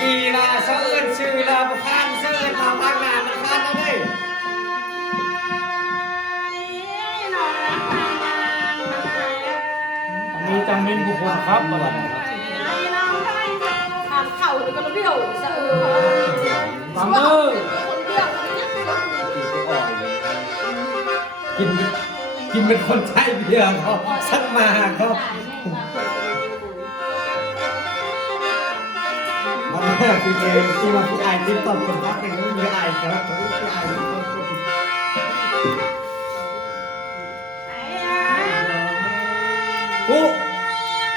กีละเสื่อชื่อละบุคานเสื่อละทางงานมันคานแล้วนี่อันนี้จังเป็นบุคคลครับประวัติ ทานเข่าหรือก็เบี้ยวสะเออ ฟังเด้อ คนเบี้ยว กินเป็นคนใช้เบียร์เขาสักมาเขาวันนี้พี่เจที่มาพี่ไอที่ตบคนพักอย่างนี้มีไอครับพี่ไอปุ๊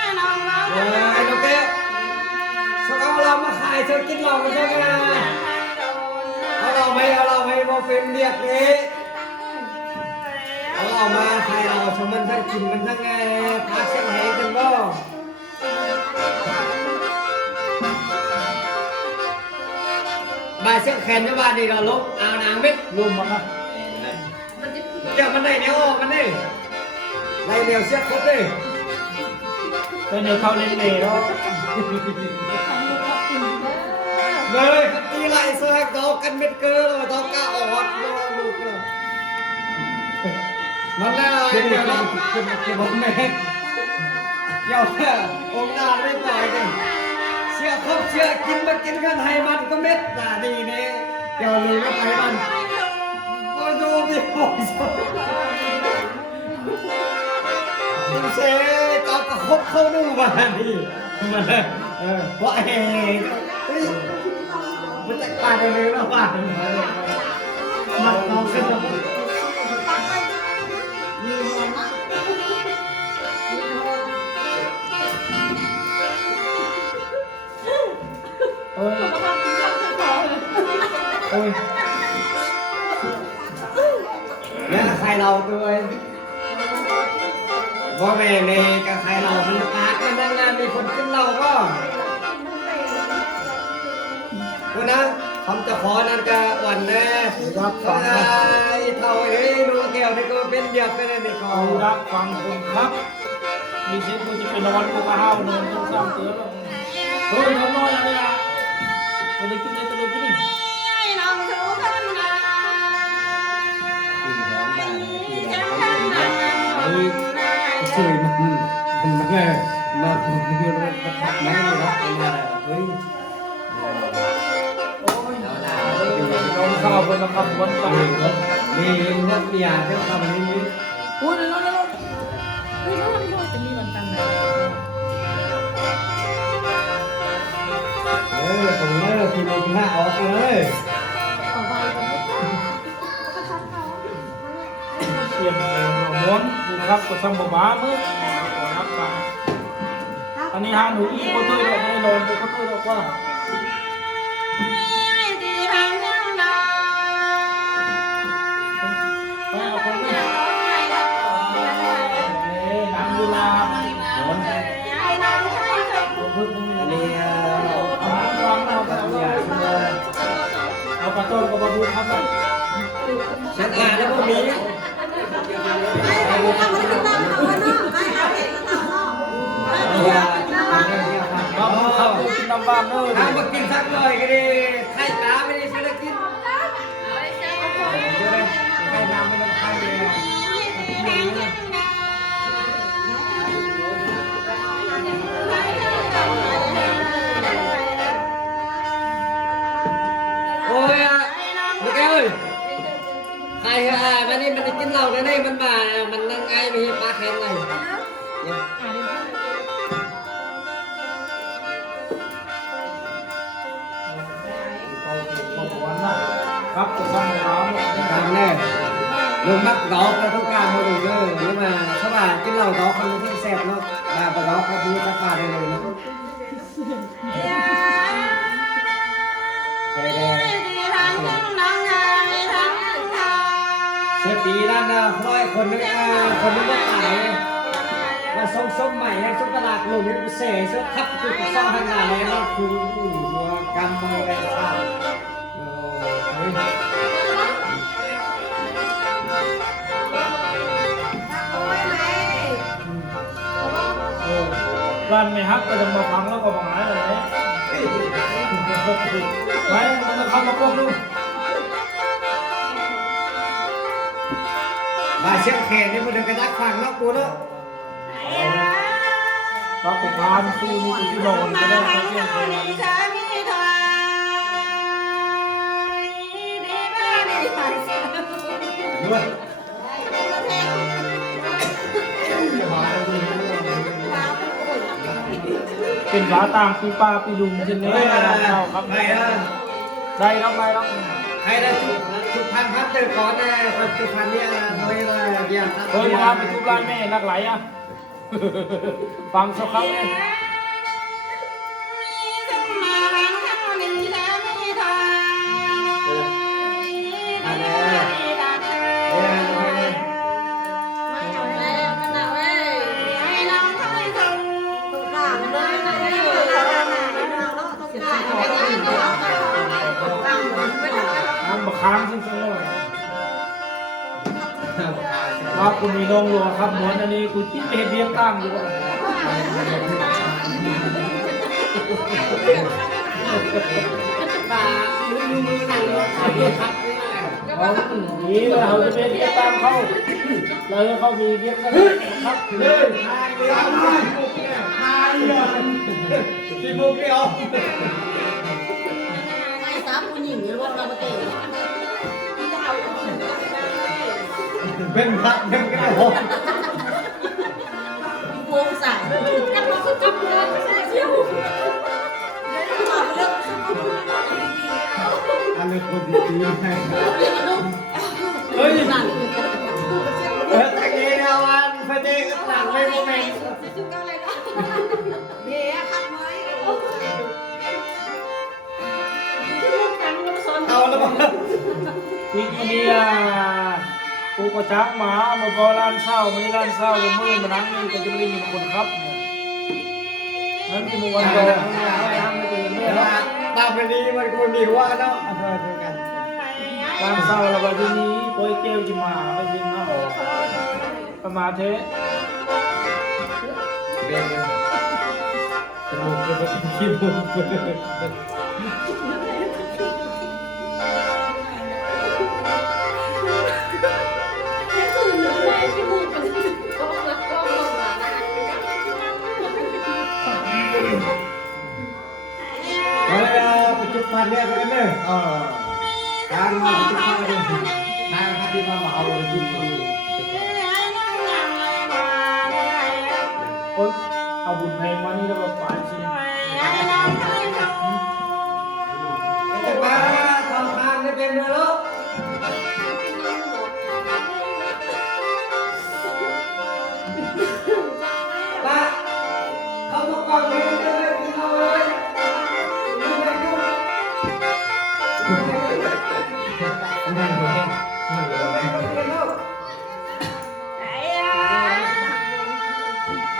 ไอ้น้องแก้วชอบเอาเรามาขายเธอกินเราไม่ใช่ไงเอาเราไม่มาเป็นเรียกนี้เอาเรามาใครเราชมมันทั้งกินมันทั้งไงพักเสียงแหงกันบ่บ่ายเสียงแขนจะว่าดีเราลบเอานางมิด รวมมาครับ เดี๋ยวมันได้แนวออกมันได้ได้แนวเสียครบเลย เป็นในเขาเล่นเลยแล้ว เลยตีไหลเสื้อดอกกันเม็ดเกลือเลยดอกกะออดลูกเลยมันได้เดี๋ยวนะผมแม่เดี๋ยวเนี่ยองค์การไม่ต่อยกันเชื่อครบเชื่อกินมากินกันให้มันก็เม็ดน่ะดีนี่เดี๋ยวเลยก็ไปมันก็ดูดิโอ้ยกินเซ่ก็ครบเข้าดูมาดิมันว่าเฮ้ยมันจะขาดเลยนะว่ามันลองขึ้นมาโอ้ยแล้วใครเราด้วยว่าแม่เมย์กับใครเรามันปากกันนั่งงานมีคนขึ้นเราก็วันนะคำจะขอนั้นก็วันแน่รับฟังเท่าเอ้ยรู้แก้วนี่ก็เป็นเดียวกันนี่ก็ เอารับฟังผมครับมีเช็คกูจะเป็นวันกูมาเฮาเนี่ยมันต้องสร้างเตือนเฮ้ยทำน้อยอะไรอ่ะตัวเล็กกินได้ตัวเล็กกินนี่ ชื่อมันแม่มาพูดเรื่องพักไม่ได้รับมาเฮ้ย โดนข้าวบนมาขับบนไป มีนักเรียนที่ทำนี้ พูดเลยแล้ว ตรงนี้ที่มีหน้าออกเลย เปลี่ยนม้วนดูครับก็ซ้ำบ้ามือรับฟังอันนี้ฮะหนูอีกคนเท่าไหร่ไม่ได้ลงคนเท่าไหร่ว่าไปเอาคนนี้น้ำยูราม้วน อันนี้ เอาปลาต้มกับปลาบูครับ ฉันอ่านแล้วก็มี ครับกินน้ำบ้านเนอะ ถ้ามากินสักหน่อยก็ดีไข่ปลาไม่ได้ฉันกินไข่น้ำไม่ต้องไข่เลยโอ้ยลูกเอ้ยใครมันนี่มันกินเหล้ากันนี่มันมามันนั่งไงมีปลาแข็งไงครับจะทำน้ำ ทำแน่ลุงมักดอกแล้วทุกการมาดูเลยนี่มาถ้าว่ากินเหล้าดอกมันทั้งแซ่บเนาะมาไปดอกก็พูดสักปาได้เลยเนาะเสียปีนั้นนะร้อยคนนึงคนนึงก็ขายมาส้มใหม่ให้ส้มตลาดลงเป็นพิเศษส้มทับคือซ่อทางงานแล้วคือตัวกำมือกันข้าวร้านไม่ฮักก็จะมาฟังแล้วก็มาหาอะไร ไปมันจะเข้ามาโกงดู มาเชือกแขนนี่มันเดินกระดักฟังเนาะกูเนาะ เราติดตามสู้นี่ที่นอนก็ได้ครับเรื่องของเรา ด้วย เป็นหมาต่างปีป้าปีลุงเช่นนี้นะเจ้าครับ ใครนะ ได้รับได้รับ ใครนะจุพันพัดเจอก่อนนะจุพันเนี่ยเฮ้ยว่าอย่าง เคยมาไปทุบร้านแม่นักไหลอ่ะฟังสักครั้งเนี่ย อันนี้มันบักค้างซึ่งเลยว่าคุณมีน้องหลวงครับเหมือนอันนี้คุณคิดเป็นเรียงตั้งอยู่ก็นี่เลยเขาจะเป็นเรียงตั้งเขาเลยเขามีเรียงตั้งครับเลยที่มุกเดียว เป็นพักเป็นกระโหก อันนี้คนดีๆให้เฮ้ยตะกี้นะวันพระเจ้าสั่งไม่โมเมนต์เอาแล้วมั้ง วิกนี้กูก็จักหมามาบอร้านเศร้าไม่ร้านเศร้ามือมานั่งนี่ก็จะไม่ได้ยินคนครับเนี่ยนั่นคือวันโตทำไม่ตื่นเนี่ย ตามไปนี้มันควรมีว่าเนาะเอาไปดูกัน ร้านเศร้าเราไปที่นี้โปรยเกลจิมาไปยินเนาะประมาณเท เบนจมูกก็เป็นขี้มูกปัจจุบันเนี่ยเป็นเนี่ยการมาปัจจุบันเนี่ยทางที่มาเอาปัจจุบัน เอาบุญเพลงมานี่แล้วก็ฝ่ายชิม จะมาทำทางได้เป็นเลยลูกป้าเอามาก่อนเลยจะได้กินเอาเลย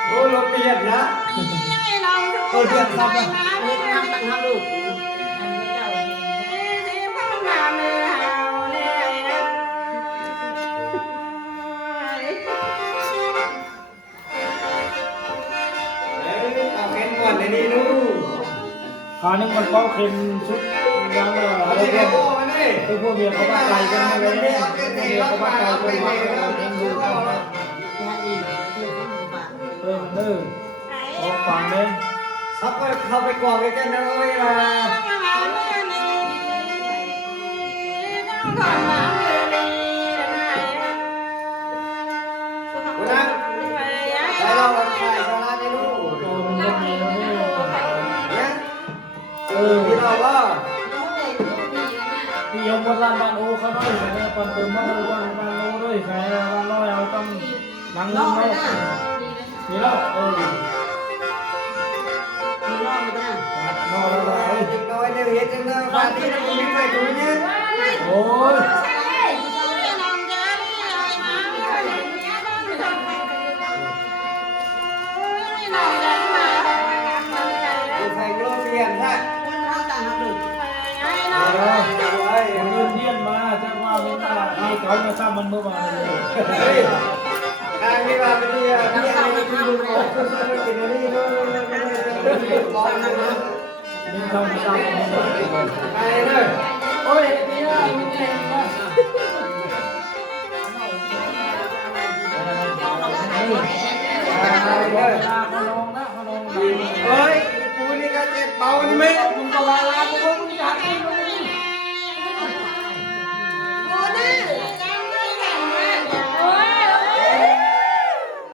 โอ้เราเปลี่ยนนะโอ้เปลี่ยนซ้ำอ่ะเอาแค่ก่อนเลยนี่ลูก คราวนี้มันก็เค็มชุดยังเลย เอาไปเก็บโอ้มาดิ คือพวกเมียเขาว่าไกลกันมาเลยพวกเมียเขาว่าไกลกันมาเลยมันดื้อออกฟังเลย เข้าไปกรอกกันนะเอ้ยล่ะวันนั้นไปเราวันขายตลาดในลูก มันจะมีแล้วนี่ เนี่ยที่เราว่า ที่ยมวันร้านโอเขาด้วยเนี่ยปันเติมมาเลยวันโอด้วยใครวันน้อยเอาตั้งนั่งนั่งเนาะนี่แล้วนอนแล้วเฮ้ย น้อยเนี่ยเห็นจังเลยวันนี้เราไม่เคยดูเนี่ย โอ้ย ใส่โรงเรียนใช่ คนเดินเดียนมาจากว่าเป็นตลาดให้เขามาซ้ำมันเมื่อวานเลย ทางที่ว่าเป็นที่ที่ดูของคุณกินนี่ด้วย นี่ทำตามนี้เลย ไปเลย โอ้ยนี่นะมึงเองนะเขาลงนะเขาลง เฮ้ยกูนี่ก็เจ็บเบานี่ไหม มึงก็ว่าลามึงมึงอยากกิน